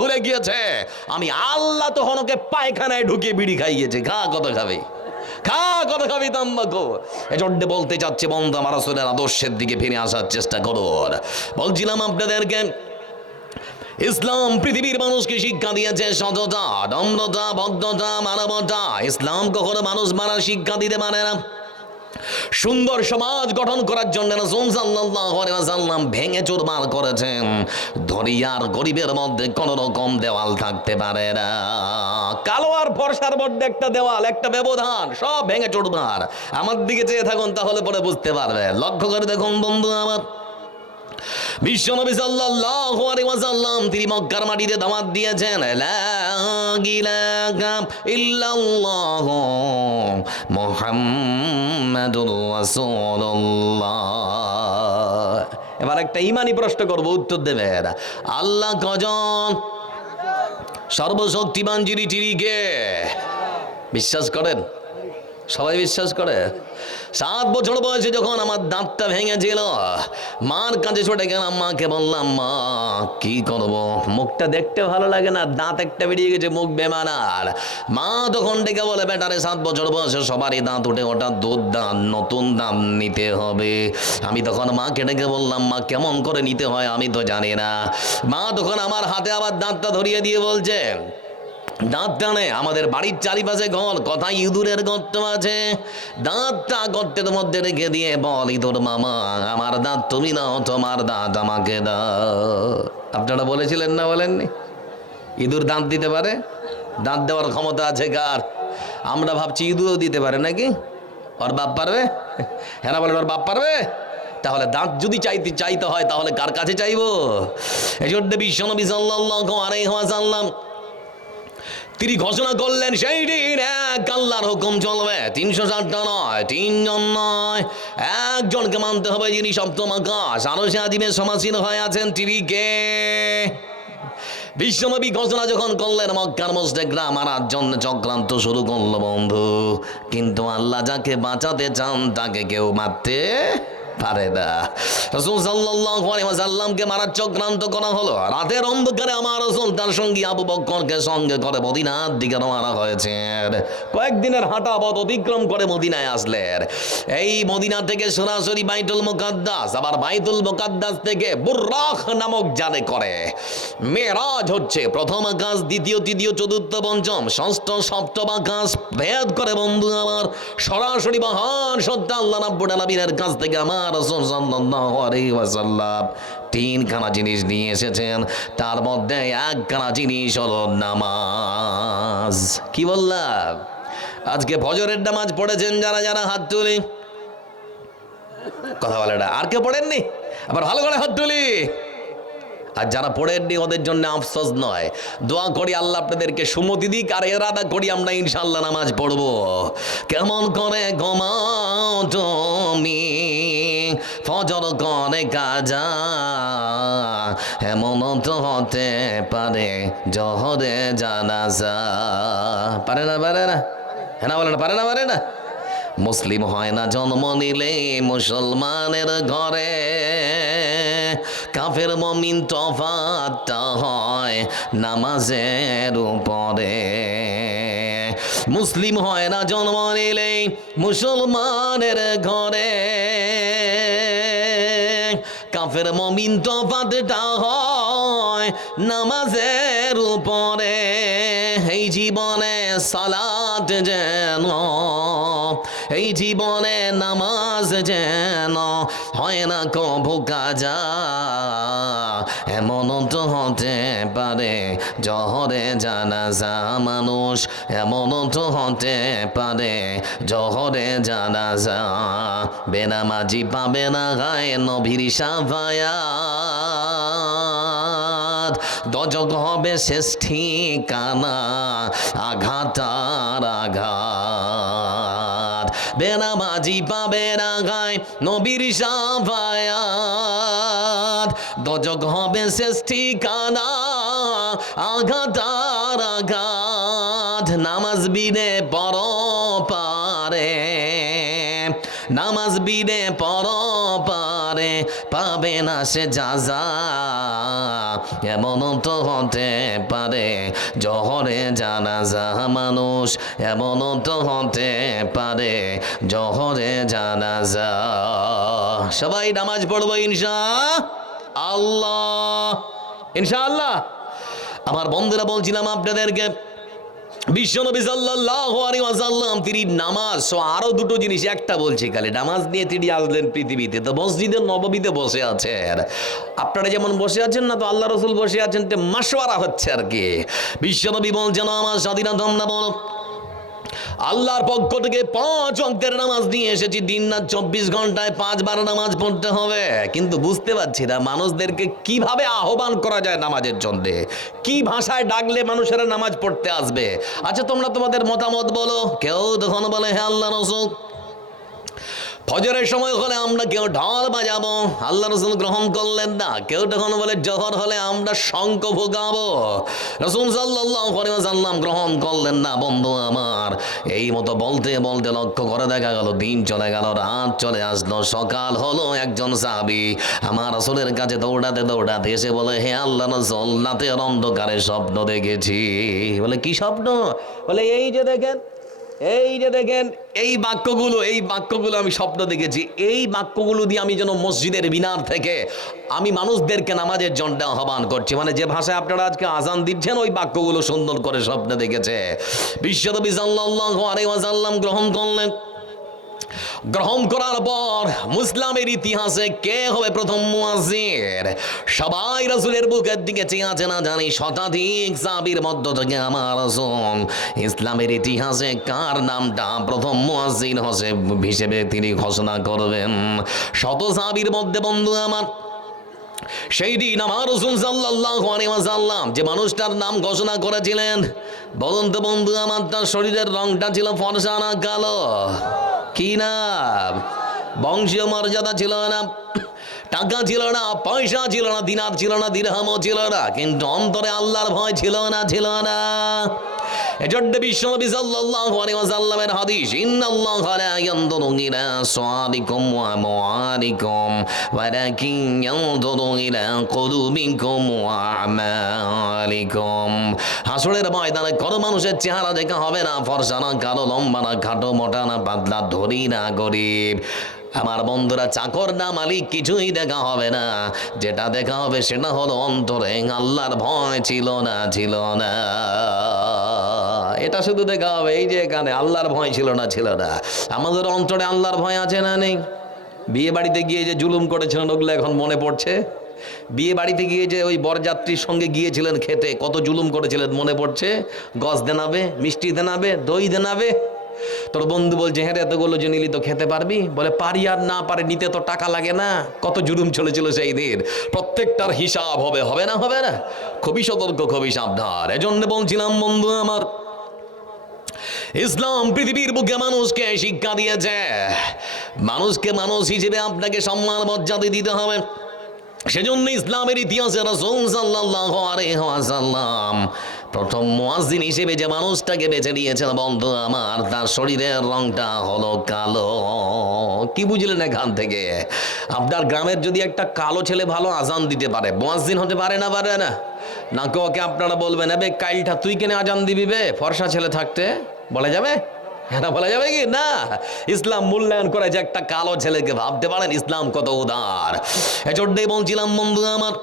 ভুলে গিয়েছে আমি আল্লাহ তখন ওকে পায়খানায় ঢুকিয়ে বিড়ি খাইয়েছে। খা কত খাবে, খা কত খাবি তাম্বাকু। এজন্য বলতে চাচ্ছি বন্ধু, আমার রাসূলের আদর্শের দিকে ফিরে আসার চেষ্টা করুন। বলছিলাম আপনাদেরকে, ইসলাম পৃথিবীর মানুষকে শিক্ষা দিয়েছে সততা, নম্রতা, ভদ্রতা, মানবতা। ইসলাম কখনো মানুষ মারার শিক্ষা দিতে পারে না। সুন্দর সমাজ গঠন করার জন্য রাসূল সাল্লাল্লাহু আলাইহি ওয়াসাল্লাম ভেঙে চুরমার করেছেন। ধনী আর গরিবের মধ্যে কোন রকম দেওয়াল থাকতে পারে না। কালো আর ফর্সার মধ্যে একটা দেওয়াল, একটা ব্যবধান, সব ভেঙে চুরমার। আমার দিকে চেয়ে থাকুন, তাহলে পরে বুঝতে পারবে। লক্ষ্য করে দেখুন বন্ধু আমার, বিশ্বনবী সাল্লাল্লাহু আলাইহি ওয়াসাল্লাম তিনি মক্কার মাটিতে দাওয়াত দিয়েছেন, লা ইলাহা ইল্লাল্লাহু মুহাম্মাদুর রাসূলুল্লাহ। এবার একটা ঈমানি প্রশ্ন করব, উত্তর দেবেন। আল্লাহ কজন? সর্বশক্তিমান যিনি, তিনি কে? বিশ্বাস করেন? সবাই বিশ্বাস করে? 7 বছর বয়সে যখন আমার দাঁতটা ভেঙেছিল, মার কাছে ছুটে গেলাম, মাকে বললাম, মা কি করব, মুখটা দেখতে ভালো লাগে না, দাঁত একটা বেরিয়ে গেছে, মুখ বেমানার। মা তখন ডেকে বলে, বেটারে 7 বছর বয়সে সবারই দাঁত ওঠে, ওটা দুধ দাঁত, নতুন দাঁত নিতে হবে। আমি তখন মাকে ডেকে বললাম, মা কেমন করে নিতে হয় আমি তো জানি না। মা তখন আমার হাতে আবার দাঁতটা ধরিয়ে দিয়ে বলছে, দাঁত টানে, আমাদের বাড়ির চারিপাশে ঘর, কথায় ইঁদুরের গর্ত আছে, দাঁতটা গর্তের মধ্যে রেখে দিয়ে বল, ইঁদুর মামা আমার দাঁত তুমি নাও, তোমার দাঁত আমাকে দাও। আপনারা বলেছিলেন না, বলেননি? ইঁদুর দাঁত দিতে পারে? দাঁত দেওয়ার ক্ষমতা আছে কার? আমরা ভাবছি ইঁদুরও দিতে পারে নাকি? ওর বাপ পারবে? হ্যাঁ বলেন, ওর বাপ পারবে? তাহলে দাঁত যদি চাইতে হয় তাহলে কার কাছে চাইবো? এই জন্য বিশ্বনবী সাল্লাল্লাহু আলাইহি ওয়াসাল্লাম তিনি ঘোষণা করলেন, সেই দিন এক আল্লাহর হুকুম চলবে, 360টা নয়, 3 জন নয়, একজনকে মানতে হবে, যিনি সপ্তম আকাশ আরশে আজিমের সমাসীন হয়ে আছেন, তিনি কে? বিশ্বনবী ঘোষণা যখন করলেন, মক্কার মুশরিকরা মারার জন্য চক্রান্ত শুরু করলো বন্ধু। কিন্তু আল্লাহ যাকে বাঁচাতে চান তাকে কেউ মারতে পারে না। রাসূল সাল্লাল্লাহু আলাইহি ওয়াসাল্লামকে মারার চক্রান্ত করা হলো। রাতের অন্ধকারে আমার রাসূল তার সঙ্গী আবু বকরকে সঙ্গে করে মদিনার দিকে রওনা হয়েছেন। কয়েকদিনের হাঁটা পথ অতিক্রম করে মদিনায় আসলেন। এই মদিনা থেকে সরাসরি বাইতুল মুকাদ্দাস, আবার বাইতুল মুকাদ্দাস থেকে বুররাক নামক জানে করে মেরাজ হচ্ছে। প্রথম আকাশ, দ্বিতীয়, তৃতীয়, চতুর্থ, পঞ্চম, ষষ্ঠ, সপ্তম আকাশ ভেদ করে বন্ধু আমার সরাসরি মহান সত্য আল্লাহ রাব্বুল আলামিনের কাছ থেকে আমার রাসূল সাল্লাল্লাহু আলাইহি ওয়াসাল্লাম 3খানা জিনিস নিয়ে এসেছেন। তার মধ্যে একখানা জিনিস হলো নামাজ। কি বললাম? আজকে ফজরের নামাজ পড়েছেন যারা যারা, হাত তুলি। কথা বলে না, আর কেউ পড়েননি? আবার ভালো করে হাত তুলি। আর যারা পড়েননি ওদের জন্য আফসোস নয়, দোয়া করি আল্লাহ আপনাদেরকে সুমতি দিক, আর এরাদা করি আমরা ইনশাআল্লাহ নামাজ পড়বো। কেমন করে ঘুমাও তুমি ফজর করে কাজা, এমন তো হতে পারে জহরে জানাজা। পারে না? পারে না? হ্যাঁ না বলে না? পারে না? পারে না? মুসলিম হয় না জন্ম নিলে মুসলমানের ঘরে, কাফের মুমিন তফাৎটা হয় নামাজের উপরে। মুসলিম হয় না জন্ম নিলে মুসলমানের ঘরে, কাফের মুমিন তফাৎটা হয় নামাজের উপরে। এই জীবনে সালাত যেন, এই জীবনে নামাজ যেন হয় না কভু কাজা, এমন তো হতে পারে জহরে জানাজা মানুষ, এমন তো হতে পারে জহরে জানাজা। বেনামাজি পাবে না গায়ে নবীর শাফায়াত, দজক হবে শেষ ঠিকানা আঘাত আর আঘাত। বেনামাজি পাবে না গায়ে নবীর শাফায়াত, দজক হবে শেষ ঠিকানা আঘাত আর আঘাত। নামাজ বিনে পরপারে, নামাজ বিনে পরপারে পাবে না সে যাজা, এমন তো হতে পারে জহরে জানাজা মানুষ, এমন তো হতে পারে জহরে জানাজা। সবাই নামাজ পড়বো ইনশাআল্লাহ, ইনশাআল্লাহ। আমার বন্ধুরা, বলছিলাম আপনাদেরকে বিশ্বনবী সাল্লাল্লাহু আলাইহি ওয়াসাল্লাম তিনি নামাজ ও আরো দুটো জিনিস, একটা বলছি খালি, নামাজ নিয়ে তিনি আসলেন পৃথিবীতে, তো মসজিদের নববীতে বসে আছেন। আপনারা যেমন বসে আছেন না, তো আল্লাহ রাসূল বসে আছেন, তো মাশওয়ারা হচ্ছে আর কি। বিশ্বনবী বলছেন আমার স্বাধীনতা তোমরা বলো, আল্লাহর পক্ষ থেকে 5 ওয়াক্তের নামাজ নিয়ে এসেছি, দিন রাত 24 ঘন্টায় 5 বার নামাজ পড়তে হবে। কিন্তু বুঝতে পারছি না মানুষদেরকে কিভাবে আহ্বান করা যায় নামাজের জন্য, কি ভাষায় ডাকলে মানুষেরা নামাজ পড়তে আসবে। আচ্ছা তোমরা তোমাদের মতামত বলো। কেউ তখন বলে হে আল্লাহ রাসূল, ফজরের সময় হলে আমরা কেউ ঢোল বাজাবো, আল্লাহ রাসূল গ্রহণ করলেন না। কেউ তখন বলে জোহর হলে আমরা শঙ্খ ফুঁকাবো, রাসূল সাল্লাল্লাহু আলাইহি ওয়াসাল্লাম গ্রহণ করলেন না। বন্ধু আমার, এই মতো বলতে বলতে লক্ষ্য করে দেখা গেল দিন চলে গেল, রাত চলে আসলো, সকাল হলো। একজন সাহাবী আমার রাসূলের কাছে দৌড়াতে দৌড়াতে এসে বলে হে আল্লাহ রাসূল, রাতের অন্ধকারে স্বপ্ন দেখেছি। বলে কি স্বপ্ন? বলে এই যে দেখেন, এই যে দেখেন এই বাক্যগুলো আমি স্বপ্ন দেখেছি। এই বাক্যগুলো দিয়ে আমি যেন মসজিদের মিনার থেকে আমি মানুষদেরকে নামাজের জন্য আহ্বান করছি। মানে যে ভাষায় আপনারা আজকে আজান দিচ্ছেন, ওই বাক্যগুলো সুন্দর করে স্বপ্নে দেখেছে। বিশ্বনবী সাল্লাল্লাহু আলাইহি ওয়াসাল্লাম গ্রহণ করলেন। গ্রহণ করার পর মুসলিমের ইতিহাসে কে হবে প্রথম মুয়াজ্জিন? সবাই রাসূলের বুকের দিকে চেয়ে আছে, না জানি শতাধিক সাহাবীর মধ্য থেকে আমার রাসূল ইসলামের ইতিহাসে কার নামটা প্রথম মুয়াজ্জিন হিসেবে তিনি ঘোষণা করবেন। শত সাহাবীর মধ্যে বন্ধু আমার, সেই দিন আমার রাসূল সাল্লাল্লাহু আলাইহি ওয়াসাল্লাম যে মানুষটার নাম ঘোষণা করেছিলেন, বলুন তো বন্ধু আমার, তার শরীরের রংটা ছিল ফর্সা না কালো? কি নাম? বংশীয় মর্যাদা ছিল না, টাকা ছিল না, পয়সা ছিল না, দিনার ছিল না, দিরহামও ছিল না, কিন্তু অন্তরে আল্লাহর ভয় ছিল না, ছিল না। এজন্য বিশ্বনবী সাল্লাল্লাহু আলাইহি ওয়াসাল্লামের হাদিস, ইন্নাল্লাহা লা ইয়ানজুরু ইলা সাওয়ারিকুম ওয়া আমওয়ালিকুম ওয়ালাকিন ইয়ানজুরু ইলা কুলুবিকুম ওয়া আমালিকুম। হাসরের ময়দানে কোনো মানুষের চেহারা দেখা হবে না, ফর্সা না কালো, লম্বা না খাটো, মোটা না পাতলা, ধনী না গরিব। আমার বন্ধুরা, চাকর না মালিক, কিছুই দেখা হবে না। যেটা দেখা হবে সেটা হলো অন্তরে আল্লাহর ভয় ছিল না, ছিল না। এটা শুধু দেখা হবে। এই যে এখানে আল্লাহর ভয় ছিল না, ছিল না। আমাদের অন্তরে আল্লাহর ভয় আছে না নেই? বিয়ে বাড়িতে গিয়ে যে জুলুম করেছিলেন ওগুলো এখন মনে পড়ছে? বিয়ে বাড়িতে গিয়ে যে ওই বরযাত্রীর সঙ্গে গিয়েছিলেন খেতে, কত জুলুম করেছিলেন মনে পড়ছে? গজ দেনাবে, মিষ্টি দেনাবে, দই দেনাবে। তোর বন্ধু বলছে হ্যাঁ রে, এতগুলো যে নিলি তো খেতে পারবি? বলে পারি, আর না পারে নিতে তো টাকা লাগে না। কত জুলুম চলেছিল সেই দিন। প্রত্যেকটার হিসাব হবে, হবে না? হবে না? খুবই সতর্ক, খুবই সাবধান। এজন্য বলছিলাম বন্ধু আমার, ইসলাম পৃথিবীর বুকে মানুষকে শিক্ষা দিয়েছে, মানুষকে মানুষ হিসেবে আপনাকে সম্মান মর্যাদা দিতে হবে। সেজন্য ইসলামের ইতিহাসে রাসূল সাল্লাল্লাহু আলাইহি ওয়াসাল্লাম প্রথম মুয়াজ্জিন হিসেবে যে মানুষটাকে বেছে নিয়েছেন বন্ধু আমার, তার শরীরের রংটা হলো কালো। কি বুঝলেন এখান থেকে? আপনার গ্রামের যদি একটা কালো ছেলে ভালো আজান দিতে পারে, মুয়াজ্জিন হতে পারে না? পারে না? নাকি ওকে আপনারা বলবেন এবে কাইলটা তুই কেন আজান দিবি বে, ফর্সা ছেলে থাকতে? বলা যাবে? হ্যাঁ, বলা যাবে কি না? ইসলাম মূল্যায়ন করে যে একটা কালো ছেলেকে। ভাবতে পারেন ইসলাম কত উদার। এজন্যই বলছিলাম বন্ধু আমার,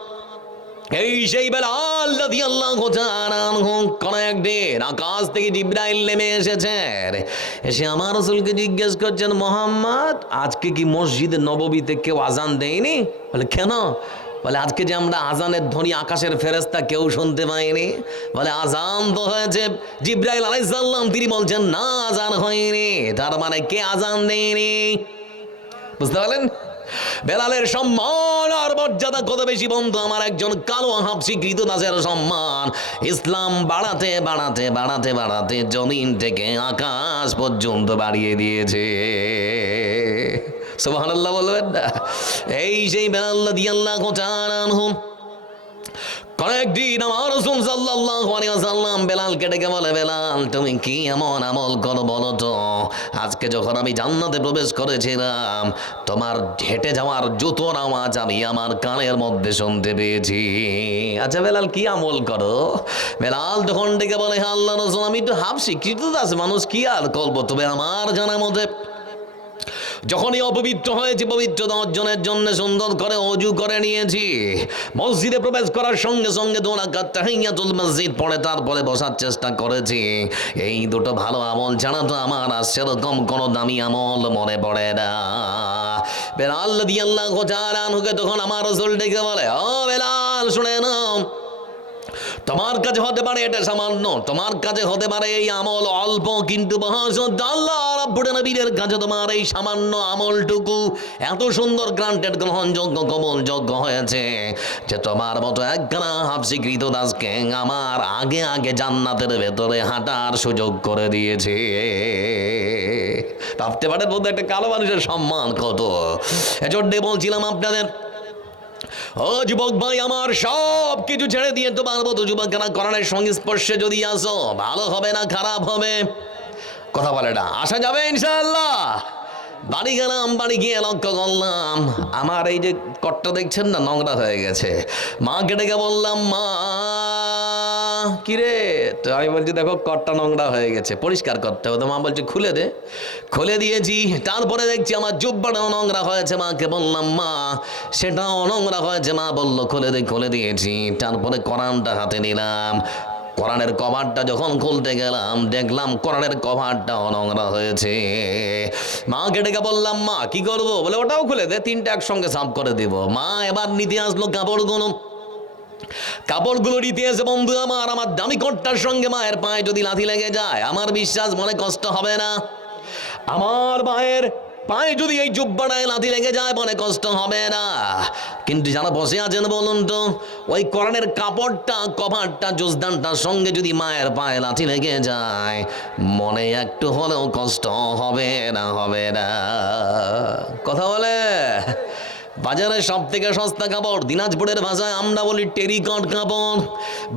এই সেই বেলাল রাদিয়াল্লাহু তাআলা আনহু কোন একদিন আকাশ থেকে জিবরাইল নেমে এসেছেন, এসে আমার রাসূলকে জিজ্ঞেস করছেন, মোহাম্মদ আজকে কি মসজিদে নববীতে কেউ আজান দেয়নি? বলে কেন? বলে আজকে যে আমরা আজানের ধ্বনি আকাশের ফেরেশতা কেউ শুনতে পাইনি। বলে আজান তো হয়েছে, জিবরাইল আলাইহিস সালাম তিনি বলছেন না আজান হয়নি। তার মানে কে আজান দেয়নি? বুঝতে পারলেন? বেলালের সম্মান আর মর্যাদা কত বেশি বন্ধু আমার। একজন কালো হাবশী কৃতদাসের সম্মান ইসলাম বাড়াতে বাড়াতে বাড়াতে বাড়াতে জমিন থেকে আকাশ পর্যন্ত বাড়িয়ে দিয়েছে। সুবহানাল্লাহ বলবেন না? এই সেই বেলাল রাদিয়াল্লাহু তাআলা আনহু কয়েকদিন আমার রাসূল সাল্লাল্লাহু আলাইহি ওয়াসাল্লাম বেলালকে ডেকে বলে, বেলাল তুমি কি এমন আমল করো বলো তো, আজকে যখন আমি জান্নাতে প্রবেশ করেছিলাম তোমার হেঁটে যাওয়ার জুতোর আওয়াজ আমি আমার কানের মধ্যে শুনতে পেয়েছি। আচ্ছা বেলাল কি আমল করো? বেলাল তখন ডেকে বলে, হ্যাঁ আল্লাহ রাসূল আমি তো হাফ শিক্ষিত আছে মানুষ, কি আর করবো, তবে আমার জানা মতে যখনই অপবিত্র হয়েছি পবিত্রতা অর্জনের জন্য সুন্দর করে অজু করে নিয়েছি, মসজিদে প্রবেশ করার সঙ্গে সঙ্গে 2 রাকাত তাহিয়াতুল মসজিদ পড়ে তারপরে বসার চেষ্টা করেছি। এই দুটো ভালো আমল ছাড়া তো আমার আর সেরকম কোনো দামি আমল মনে পড়ে না। বেলাল রাদিয়াল্লাহু তাআলা আনহুকে তখন আমার রাসূল ডেকে বলে, ও বেলাল শুনে নাও, তোমার কাছে হতে পারে এটা সামান্য, তোমার কাছে হতে পারে এই আমল অল্প, কিন্তু আল্লাহ রাব্বুল নবীর কাছে তোমার এই সামান্য আমলটুকু এত সুন্দর গ্রান্টেড গ্রহণযোগ্য কবুলযোগ্য হয়েছে যে তোমার মতো একখানা হাফসি কৃতদাসকে আমার আগে আগে জান্নাতের ভেতরে হাঁটার সুযোগ করে দিয়েছে। ভাবতে পারেন বলতে একটা কালো মানুষের সম্মান কত। এজন্য বলছিলাম আপনাদের, ও যুবক ভাই আমার, সব কিছু ছেড়ে দিয়ে তোমার মতো যুবকেরা কোরআনের সংস্পর্শে যদি আসো, ভালো হবে না খারাপ হবে? কথা বলে না, আসা যাবে ইনশাআল্লাহ। বাড়ি গেলাম, বাড়ি গিয়ে লক্ষ্য করলাম আমার এই যে কটটা দেখছেন না নোংরা হয়ে গেছে। মাকে ডেকে বললাম, মা কিরে, তো আমি বলছি দেখো কটটা নোংরা হয়ে গেছে, পরিষ্কার করতে হবে। তো মা বলছে খুলে দে, খুলে দিয়েছি। তারপরে দেখছি আমার জুব্বাটাও নোংরা হয়েছে। মাকে বললাম, মা সেটাও নোংরা হয়েছে। মা বললো খুলে দে, খুলে দিয়েছি। তারপরে কোরআনটা হাতে নিলাম, কোরআনের কভারটা যখন খুলতে গেলাম দেখলাম কোরআনের কভারটাও নোংরা হয়েছে। মাকে ডেকে বললাম, মা কি করবো? বলে ওটাও খুলে দে, 3টা একসঙ্গে সাফ করে দিব। মা এবার নিতে আসলো কাপড়গুলো নিতে এসে বন্ধু আমার দামি কোটটার সঙ্গে মায়ের পায়ে যদি লাথি লেগে যায় আমার বিশ্বাস মনে কষ্ট হবে না? আমার মায়ের পায়ে যদি এই জুব্বাটায় লাথি লেগে যায় মনে কষ্ট হবে না? কিন্তু যারা বসে আছেন বলুন তো, ওই কোরআনের কাপড়টা কভারটা জুজদানটার সঙ্গে যদি মায়ের পায়ে লাথি লেগে যায় মনে একটু হলেও কষ্ট হবে না? হবে না? কথা বলে। বাজারে সব থেকে সস্তা কাপড়, দিনাজপুরের ভাষায় আমরা বলি টেরিকট কাপড়।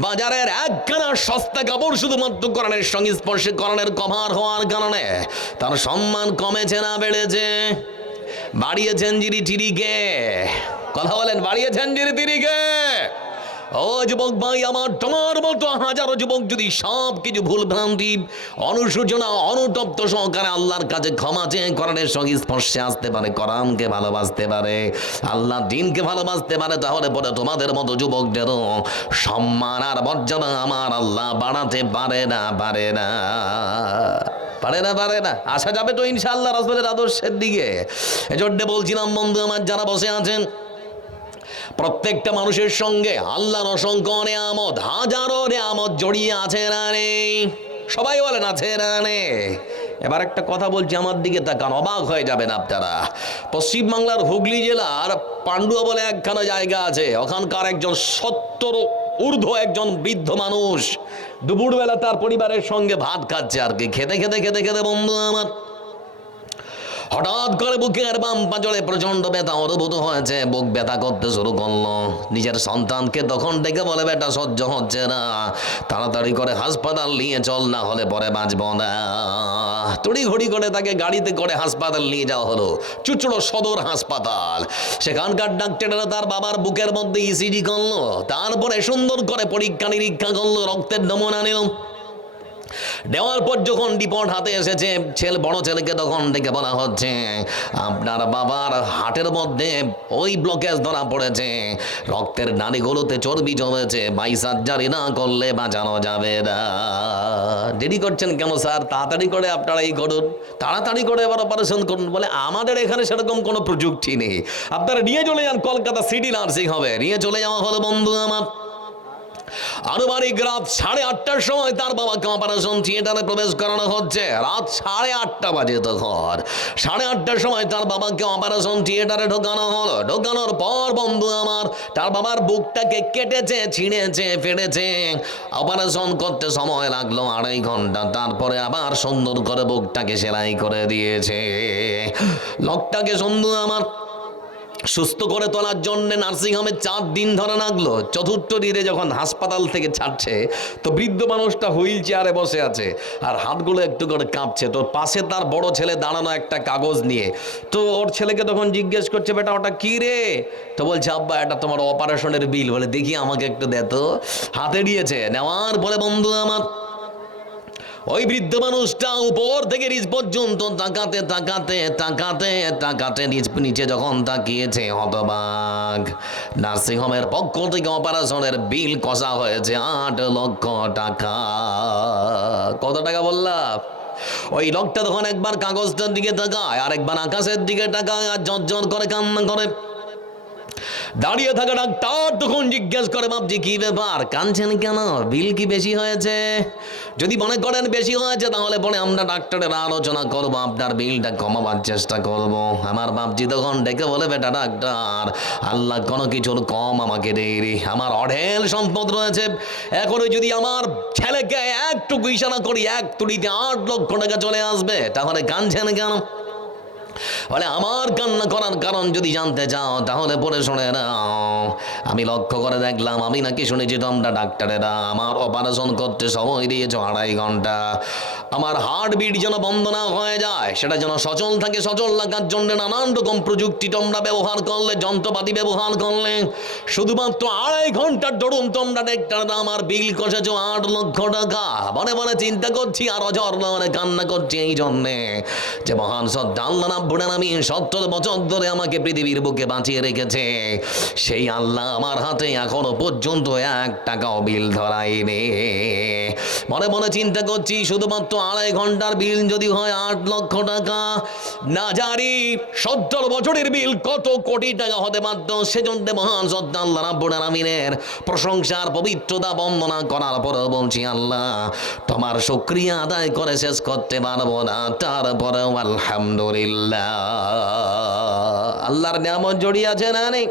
বাজারের একখানা সস্তা কাপড় শুধুমাত্র কোরআনের সংস্পর্শে কোরআনের কভার হওয়ার কারণে তার সম্মান কমেছে না বেড়েছে? বাড়িয়েছেন জিরি টিরিকে। কথা বলেন, বাড়িয়েছেন জিরি টিরিকে। ও যুবক ভাই আমার, তোমার মতো হাজারো যুবক যদি সব কিছু ভুল ভ্রান্তি অনুশোচনা অনুতপ্ত সহকারে আল্লাহর কাছে ক্ষমা চেয়ে কোরআনের সংস্পর্শে আসতে পারে, কোরআনকে ভালোবাসতে পারে, আল্লাহ দিনকে ভালোবাসতে পারে, তাহলে পরে তোমাদের মতো যুবকদেরও সম্মান আর মর্যাদা আমার আল্লাহ বাড়াতে পারে না? পারে না? পারে না? পারে না? আসা যাবে তো ইনশাআল্লাহ রাসূলের আদর্শের দিকে। এজন্য বলছিলাম বন্ধু আমার, যারা বসে আছেন প্রত্যেকটা মানুষের সঙ্গে আল্লাহর অসংখ্য নিয়ামত, হাজারো নিয়ামত জড়িয়ে আছে না নেই? সবাই বলেন আছে না নেই? এবার একটা কথা বলছি, আমার দিকে তাকান, অবাক হয়ে যাবেন আপনারা। পশ্চিমবাংলার হুগলি জেলার পান্ডুয়া বলে একখানা জায়গা আছে, ওখানকার একজন 70 ঊর্ধ্ব একজন বৃদ্ধ মানুষ দুপুরবেলা তার পরিবারের সঙ্গে ভাত খাচ্ছে আর কি। খেতে খেতে খেতে খেতে বন্ধু আমার হঠাৎ করে বুকের বাম পাঁজরে প্রচন্ড ব্যথা অনুভূত হয়েছে। বুক ব্যথা করতে শুরু করলো। নিজের সন্তানকে তখন ডেকে বলে, বেটা সহ্য হচ্ছে না, তাড়াতাড়ি করে হাসপাতাল নিয়ে চল, না হলে পরে বাঁচব না। তড়িঘড়ি করে তাকে গাড়িতে করে হাসপাতাল নিয়ে যাওয়া হলো, চুচড়ো সদর হাসপাতাল। সেখানকার ডাক্তাররা তার বাবার বুকের মধ্যে ইসিজি করলো, তারপরে সুন্দর করে পরীক্ষা নিরীক্ষা করলো, রক্তের নমুনা নিল। দেওয়ার পর যখন রিপোর্ট হাতে এসেছে, বড় ছেলেকে তখন ডেকে বলা হচ্ছে, আপনার বাবার হার্টের মধ্যে ওই ব্লকেজ ধরা পড়েছে, রক্তের নাড়িগুলোতে চর্বি জমেছে, সার্জারি না করলে বাঁচানো যাবে না। দেরি করছেন কেন স্যার? তাড়াতাড়ি করে আপনারা এই করুন, তাড়াতাড়ি করে এবার অপারেশন করুন। বলে আমাদের এখানে সেরকম কোনো প্রযুক্তি নেই, আপনারা নিয়ে চলে যান কলকাতা সিটি নার্সিং হবে। নিয়ে চলে যাওয়া হলো বন্ধু আমার। আনুমানিক রাত 8:30টার সময় তার বাবাকে অপারেশন থিয়েটারে প্রবেশ করানো হচ্ছে। রাত 8:30 বাজে তখন। 8:30টার সময় তার বাবাকে অপারেশন থিয়েটারে ঢোকানো হলো। ঢোকানোর পর বন্ধু আমার তার বাবার বুকটাকে কেটেছে, ছিঁড়েছে, ফেটেছে। অপারেশন করতে সময় লাগলো 2.5 ঘন্টা। তারপরে আবার সুন্দর করে বুকটাকে সেলাই করে দিয়েছে। লোকটাকে বন্ধু আমার সুস্থ করে তোলার জন্য নার্সিংহোমে 4 দিন ধরে লাগলো। চতুর্থ দিনে যখন হাসপাতাল থেকে ছাড়ছে, তো বৃদ্ধ মানুষটা হুইল চেয়ারে বসে আছে আর হাতগুলো একটু করে কাঁপছে। তো পাশে তার বড় ছেলে দাঁড়ানো একটা কাগজ নিয়ে। তো ওর ছেলেকে তখন জিজ্ঞেস করছে, বেটা ওটা কি রে? তো বলছে, আব্বা এটা তোমার অপারেশনের বিল। বলে, দেখি আমাকে একটু দে তো। হাতে দিয়েছে। নেওয়ার পরে বন্ধু আমার, ওই বৃদ্ধ মানুষটা উপর থেকে নিচ পর্যন্ত তাকাতে তাকাতে তাকাতে তাকাতে নিচে যখন তাকিয়েছে, হতবাক। নার্সিংহোমের পক্ষ থেকে অপারেশনের বিল কষা হয়েছে 8 লক্ষ টাকা। কত টাকা বললাম? ওই লোকটা তখন একবার কাগজটার দিকে তাকায়, আর একবার আকাশের দিকে তাকায়, আর ঝরঝর করে কান্না করে। দাঁড়িয়ে থাকা ডাক্তার তখন জিজ্ঞেস করে, বাপজি কি ব্যাপার, কাঁদছেন কেন? বিল কি বেশি হয়েছে? যদি মনে করেন বেশি হয়েছে, তাহলে পরে আমরা ডাক্তারের আলোচনা করব, আপনার বিলটা কমাবার চেষ্টা করব। আমার বাপজি তখন ডেকে বলে, বেটা ডাক্তার, আল্লাহ কোনো কিছুর কম আমাকে দেয়নি। আমার অঢেল সম্পদ রয়েছে। এখনো যদি আমার ছেলেকে একটুকু ইশারা করি, 1 তুড়িতে 8 লক্ষ টাকা চলে আসবে, তাহলে কাঁদছেন কেন? বলে, আমার কান্না করার কারণ যদি জানতে চাও, তাহলে পরে শুনে নাও। আমি লক্ষ্য করে দেখলাম, আমি নাকি শুনেছি তোমরা ডাক্তারেরা আমার অপারেশন করতে সময় দিয়েছো 2.5 ঘন্টা। আমার হার্টবিট যেন বন্ধ না হয়ে যায়, সেটা যেন সচল থাকে, সচল রাখার জন্য নানান রকম প্রযুক্তি তোমরা ব্যবহার করলে, যন্ত্রপাতি ব্যবহার করলে। শুধুমাত্র 2.5 ঘন্টার দরুন তোমরা ডাক্তাররা আমার বিল কষেছো 8 লক্ষ টাকা। মনে মনে চিন্তা করছি আর অঝর মনে কান্না করছি, এই জন্যে যে মহান শ্রদ্ধা আল্লাহ রাব্বুল আলামিন 70 বছর ধরে আমাকে পৃথিবীর বুকে বাঁচিয়ে রেখেছে। সেই আল্লাহ আমার হাতে এখনো পর্যন্ত 1 টাকাও বিল ধরায়নি। মনে মনে চিন্তা করছি, শুধুমাত্র 2.5 ঘন্টার বিল যদি হয় 8 লক্ষ টাকা, না জানি 70 বছরের বিল কত কোটি টাকা হতে পারত। সেজন্য মহান শ্রদ্ধা আল্লাহ রাব্বুল আলামিনের প্রশংসার পবিত্রতা বন্দনা করার পর বলছি, আল্লাহ তোমার শুকরিয়া আদায় করে শেষ করতে পারবো না। তারপরেও আলহামদুলিল্লাহ। আল্লাহর নিয়ামত জড়িয়ে আছে না নেই?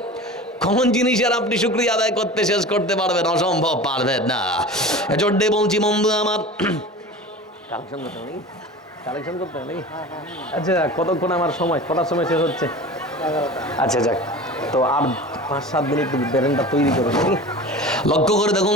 কোন জিনিসের আপনি শুকরিয়া আদায় করতে শেষ করতে পারবেন? অসম্ভব, পারবেন না। এজন্য বলছি বন্ধু আমার, কালেকশন করতে হবে নাকি? আচ্ছা, কতক্ষণ আমার সময়, কটার সময় শেষ হচ্ছে? আচ্ছা যাক, তো আর 5-7 মিনিট ব্রেনটা তৈরি করুন। লক্ষ্য করে দেখুন।